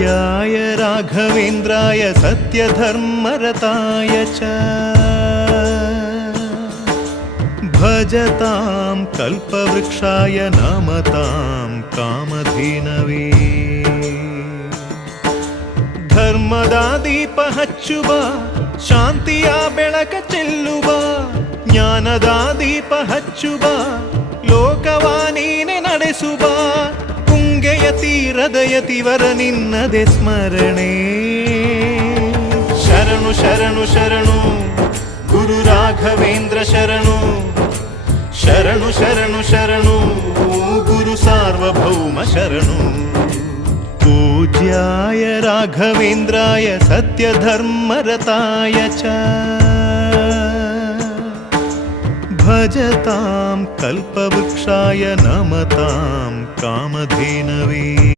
पूज्याय राघवेन्द्राय सत्यधर्मरताय च भजतां कल्पवृक्षाय नमतां कामधेनवे ಧರ್ಮದ ದೀಪ ಹಚ್ಚುವ ಶಾಂತಿಯ ಬೆಳಕ ಚೆಲ್ಲುವ ಜ್ಞಾನದ ದೀಪ ಹಚ್ಚುವ ಲೋಕವ ನೀನೆ ನಡೆಸುವ ತುಂಗೆಯ ತೀರದ ಯತಿವರ ನಿನ್ನದೆ ಸ್ಮರಣೆ ಶರಣು ಶರಣು ಶರಣು ಗುರು ರಾಘವೇಂದ್ರ ಶರಣು ಶರಣು ಶರಣು ಶರಣು ಗುರು ಸಾರ್ವಭೌಮ ಶರಣು पूज्याय राघवेन्द्राय सत्यधर्मरताय च भजतां कल्पवृक्षाय नमतां कामधेनवे।